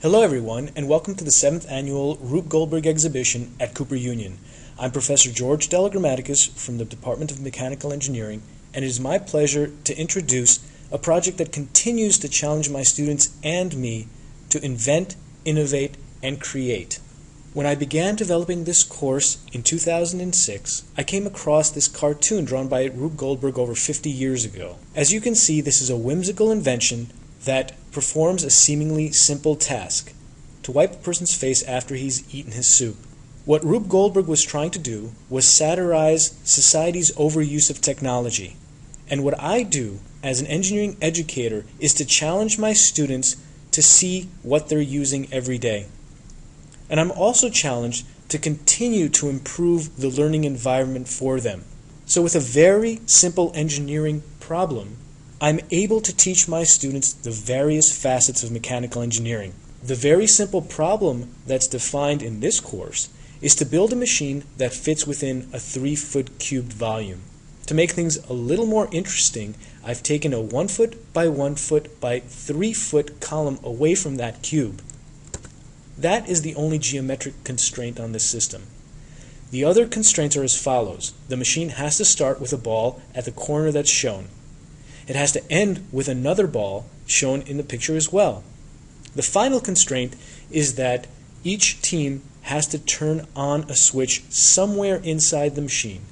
Hello everyone, and welcome to the 7th Annual Rube Goldberg exhibition at Cooper Union. I'm Professor George Delagrammaticus from the Department of Mechanical Engineering, and it is my pleasure to introduce a project that continues to challenge my students and me to invent, innovate, and create. When I began developing this course in 2006, I came across this cartoon drawn by Rube Goldberg over 50 years ago. As you can see, this is a whimsical invention that performs a seemingly simple task: to wipe a person's face after he's eaten his soup. What Rube Goldberg was trying to do was satirize society's overuse of technology. And what I do as an engineering educator is to challenge my students to see what they're using every day. And I'm also challenged to continue to improve the learning environment for them. So with a very simple engineering problem, I'm able to teach my students the various facets of mechanical engineering. The very simple problem that's defined in this course is to build a machine that fits within a 3-foot cubed volume. To make things a little more interesting, I've taken a 1 foot by 1 foot by 3 foot column away from that cube. That is the only geometric constraint on this system. The other constraints are as follows. The machine has to start with a ball at the corner that's shown. It has to end with another ball shown in the picture as well. The final constraint is that each team has to turn on a switch somewhere inside the machine.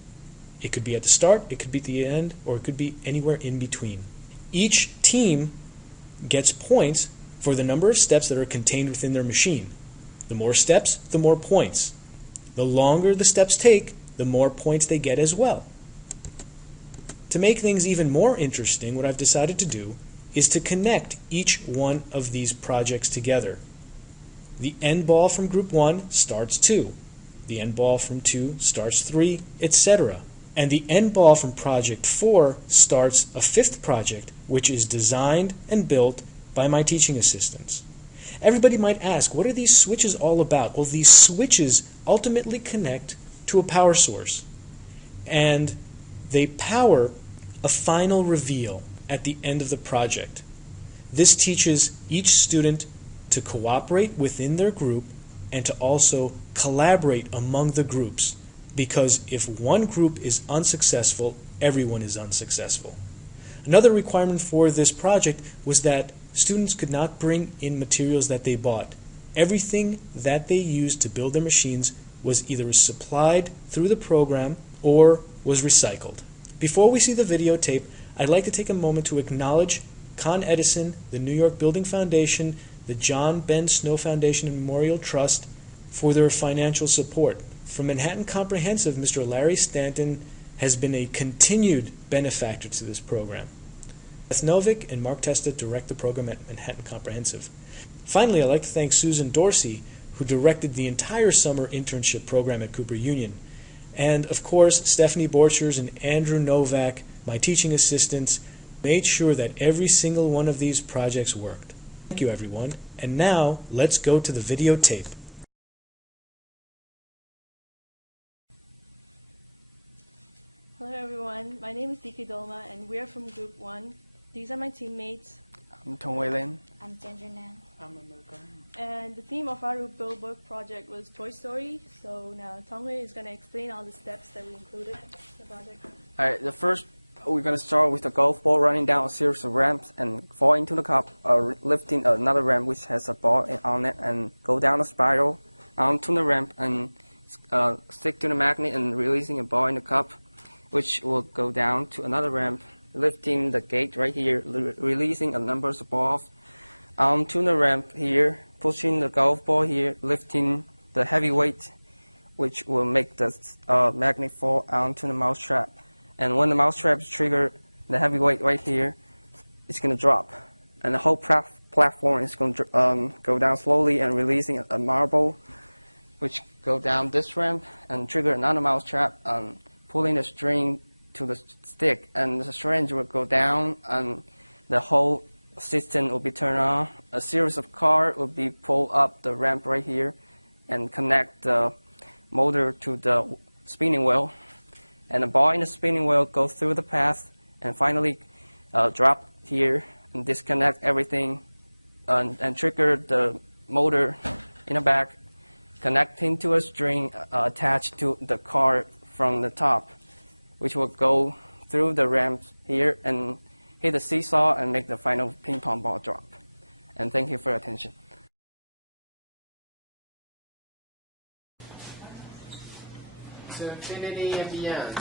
It could be at the start, it could be at the end, or it could be anywhere in between. Each team gets points for the number of steps that are contained within their machine. The more steps, the more points. The longer the steps take, the more points they get as well. To make things even more interesting, what I've decided to do is to connect each one of these projects together. The end ball from group 1 starts 2. The end ball from 2 starts 3, etc. And the end ball from project 4 starts a 5th project, which is designed and built by my teaching assistants. Everybody might ask, what are these switches all about? Well, these switches ultimately connect to a power source, and they power a final reveal at the end of the project. This teaches each student to cooperate within their group and to also collaborate among the groups, because if one group is unsuccessful, everyone is unsuccessful. Another requirement for this project was that students could not bring in materials that they bought. Everything that they used to build their machines was either supplied through the program or was recycled. Before we see the videotape, I'd like to take a moment to acknowledge Con Edison, the New York Building Foundation, the John Ben Snow Foundation and Memorial Trust for their financial support. From Manhattan Comprehensive, Mr. Larry Stanton has been a continued benefactor to this program. Beth Novick and Mark Testa direct the program at Manhattan Comprehensive. Finally, I'd like to thank Susan Dorsey, who directed the entire summer internship program at Cooper Union. And, of course, Stephanie Borchers and Andrew Novak, my teaching assistants, made sure that every single one of these projects worked. Thank you, everyone. And now, let's go to the videotape. Hello everyone, my name is DK Dolma and we're from Group 1. These are my teammates. I'm Tong Wei Lin. I'm Ginger Nam. I'm American. And the theme of our Rube Goldberg project was Toy Story. So now Tongwei is going to explain all the steps that we included in the project. All right, the first, we're going to start with the golf ball running down a series of ramps and fall into the cup, lifting another ramp which has a ball on it and go down a spiral onto the ramp and stick to the magnet and releasing a ball in the cup, which will go down to another ramp, lifting the gate right here, releasing a number of balls onto the ramp here, pushing the golf ball here, lifting the heavy weight, which will make the magnet fall onto the mousetrap. And when the mousetrap is triggered, the heavy weight right here is going to drop. And the whole platform is going to go down slowly and releasing a marble, which go down this ramp and trigger another mousetrap, pulling the string to the stick, and the syringe will go down and the whole system will be turned on. A series of cars will be pulled up the ramp right here and connect the motor to the spinning wheel. And the ball in the spinning wheel goes through the path and finally drop here and disconnect everything and trigger the motor in the back, connecting to a string attached to the car from the top, which will go through the ramp here and hit the seesaw and make the final ping pong ball drop. And thank you for your attention. To infinity and beyond.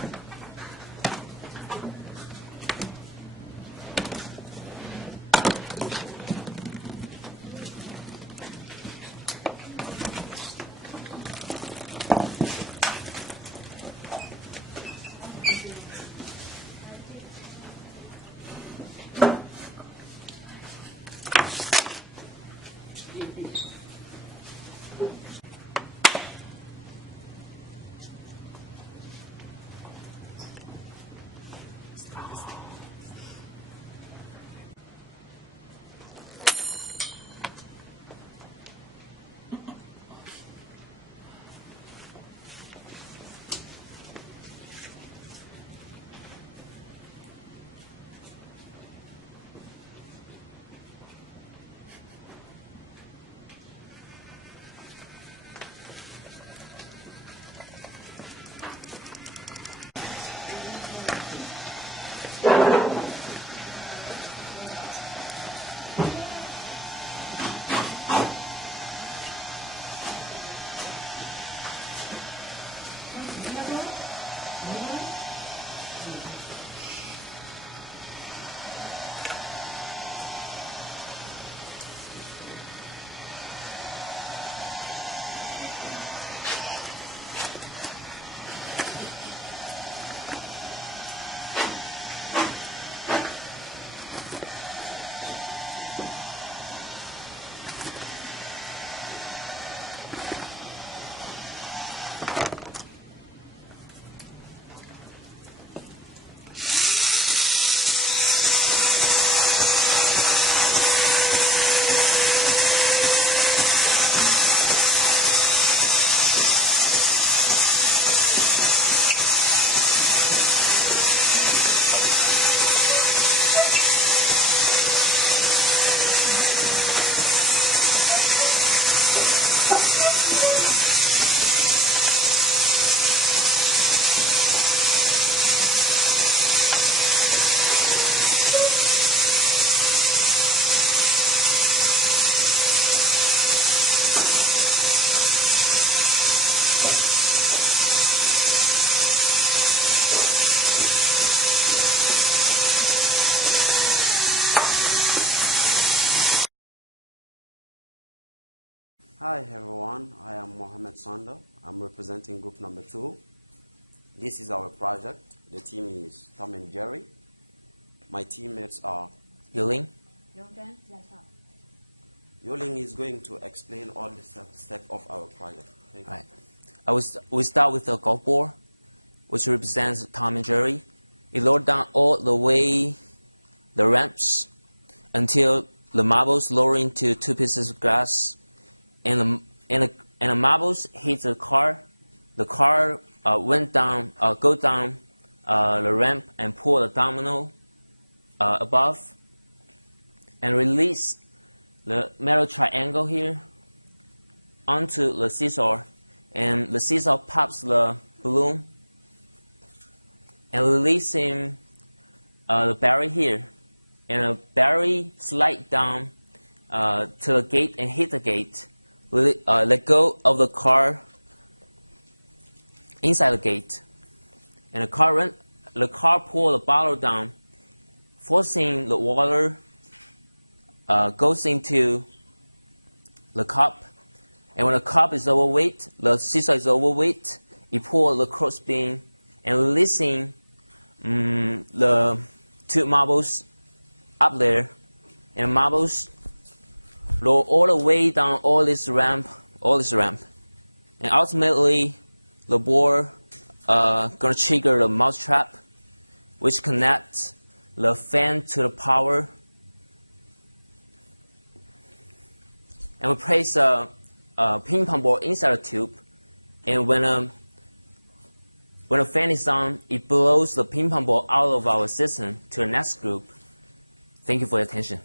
Hi everyone, I am Mohammed Sanda. I'm representing group number 2. This is our project. The team is Tom and Jerry. My teammates are Yuling. Yuling is going to explain all the steps of our project. Thank you. Right. We start with the golf ball, which represents Tom and Jerry. We lower down all the way the ramps until the marbles lower into 2 pieces of grass. And the marbles hit the car. The car go down the ramp and pull the domino above and release the metal triangle here onto the seesaw. And the seesaw pops the balloon and releasing the barrier here. And the barrier slide down to the gate and hit the gate. Let go of the car inside the gate, and the car pull the bottle down, forcing the water goes into the cup. And when the cup is overweight, the seesaw is overweight, you pull the crossbeam and releasing the 2 marbles up there, and the marbles roll all the way down all this ramp, and ultimately the ball gonna trigger the mouse trap, which connects the fan to the power, and we place a ping pong ball inside the tube, and when the fan is on, it blows the ping pong ball out of our system to the next group. Thank you for your attention.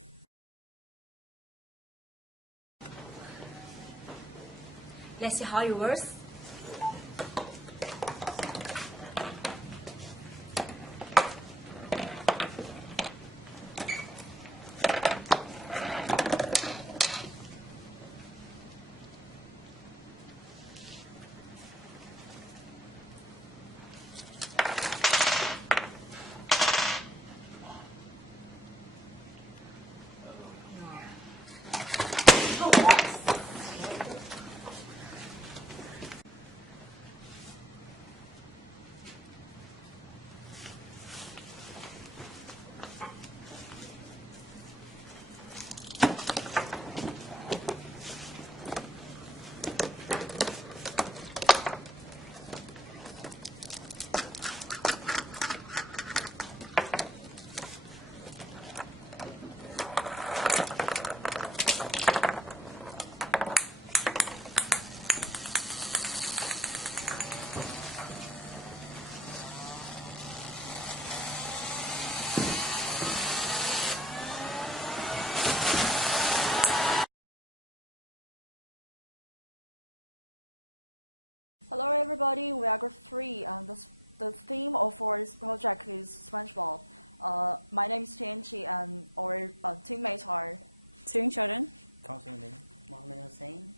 Let's see how it works. Hello everybody, we are group 3 and the theme of our project is SpongeBob. My name is Tianchi and our teammates are Turing Jordan. Mohammed Hussein.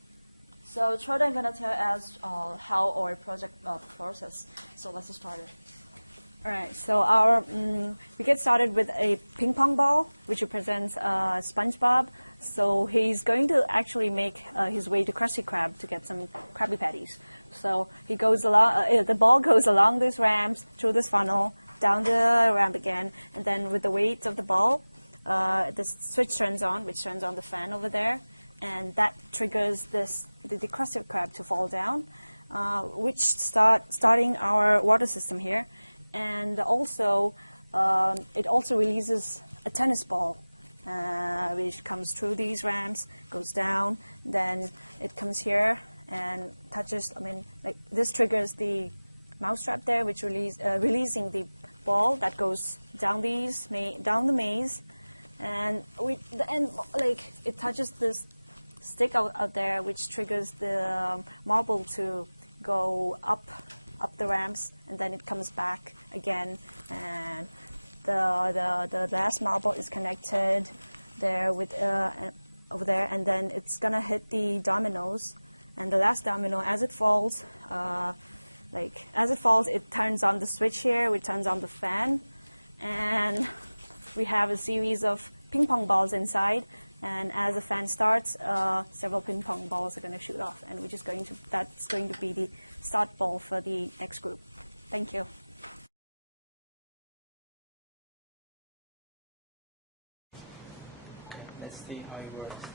So Jordan gonna tell us how our project process. So let's start it. Alright, so we get started with a ping pong ball, which represents SpongeBob. So he's going to actually make his way to Krusty Krab to get some Krabby Patties. So he goes along. The ball goes along these ramps, through this funnel, down the ramp again, and then with the weight of the ball, the switch turns on, which turns on the fan over there, and that triggers the Krusty Krab to fall down, which starting our water system here. And also, it also releases a tennis ball, which comes through these ramps, goes down, then it comes here and touches, this triggers the mousetrap there, which releasing the ball that goes down down the maze, and it touches this stick out there, which triggers the marble to go up the ramps, and then it comes back again, and the last marble is connected there with over there, and then it's gonna hit the dominoes, and the last domino, as it falls, it turns on the switch here, which turns on the fan, and we have a series of ping pong balls inside, and as the fan starts, several ping pong balls are going to shoot off, and that's going to be the start ball for the next group. Thank you. Let's see how it works.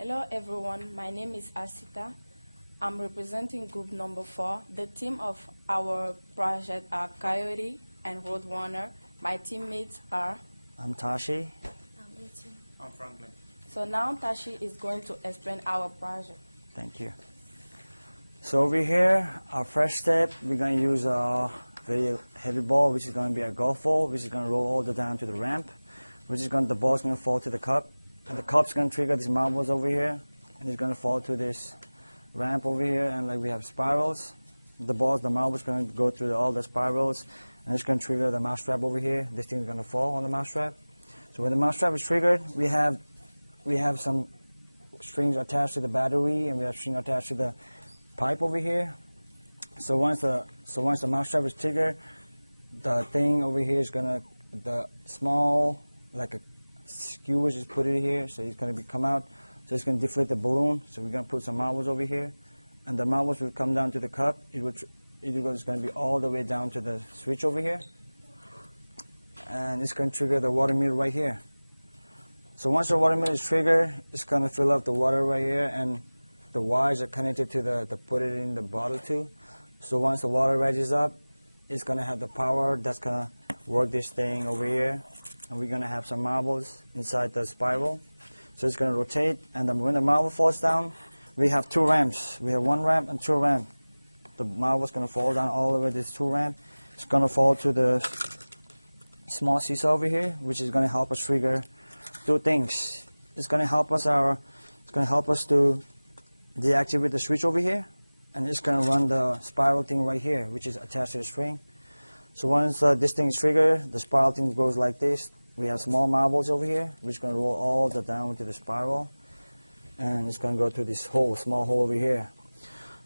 Hello everyone, my name is Asita. I'm representing group number 4. The team of our project are Coyote and Roadrunner. My teammates are... I'm Tashi. I'm Franklin. So now Tashi is going to explain our project. Thank you. So over here, our first step, we're going to use a very heavy ball, which is going to be a golf ball, which is going to roll all the way down to the ramp, the ball's going to fall to the cup. And the cup's going to trigger these marbles over here, and it's going to fall to this ramp over here, and we have spirals. The marbles going to go through all the spirals, and it's going to trigger the mousetrap over here. This thing is going to fall on the mousetrap. So when the mousetrap is triggered, we have some strings attached to the battery, and we have strings attached to the pipe over here. So once the mousetrap is triggered, the thing over here is going to, the small, like a skewers, just put it here, so it's going to come out. So it's going to deflate the balloon. So we're going to put some marbles over here, and the marbles will come down to the cup. It's going to be all the way down to the switch over here, and it's going to trigger the water meter right here. So once the water meter is triggered, it's going to fill up the water right here, and the wires are connected to the put it in the bottle too. So once the water rises up, it's going to have the power that's going to work this thing over here, and we're going to have some marbles inside the spiral. So it's going to rotate, and then when the marble falls down, we have two ramps. We have one ramp and two ramps. The marble's going to fall down all the way this two ramp. It's going to fall to the small seesaw over here, which is going to help us trigger two things. It's going to help us to deactivate the switch over here, and it's going to run the spiral thing right here, which is attached to the string. So once this thing is triggered, the spiral thing goes like this. We have small marbles over here, which is going to roll all the down into the spiral, and it's going to go to this hole, small hole over here.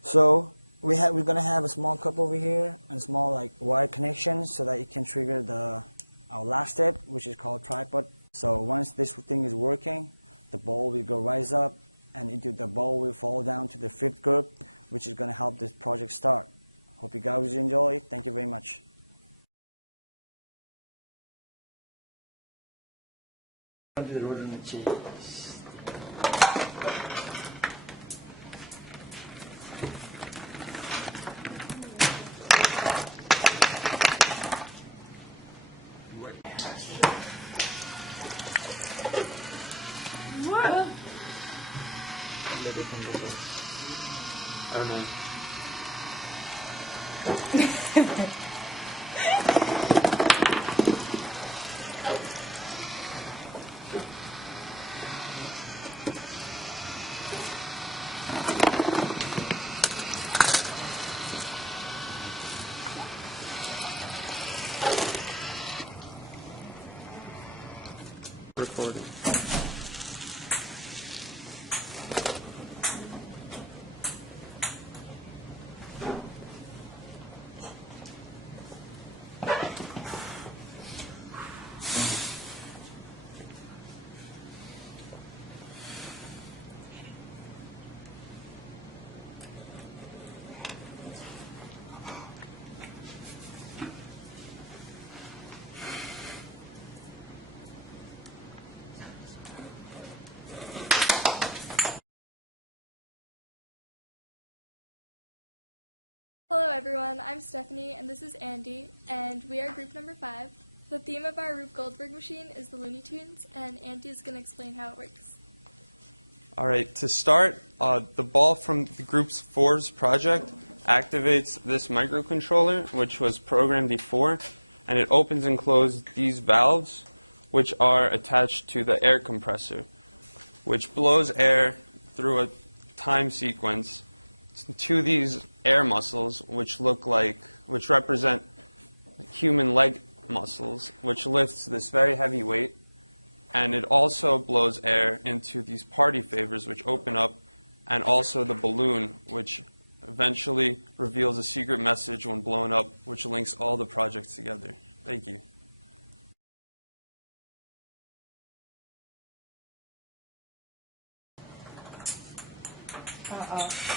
So we're going to have a small cup over here and small like wire connections so that it can trigger our last step, which is called tripod. So once this thing is working, the ball will go rise up, and the ball will fall down to the fifth group, which is going to help this project start. Hope you guys enjoy. Thank you very much. I don't know. Recording. Hello everyone, I'm Stephanie and this is Andy, and we are group number 5. The theme of our Rube Goldberg machine is the Looney Tunes, and Andy is going to explain how it works. All right, to start, the ball from the Group 4's project activates this microcontroller, which was programmed before, and it opens and closes these valves, which are attached to the air compressor, which blows air through a time sequence to these air muscles, which represent human leg muscles, which lifts this very heavy weight. And it also blows air into these party favors, which open up, and also the balloon, which eventually reveals a secret message when blown up, which links all the projects together. Thank you. Uh-oh.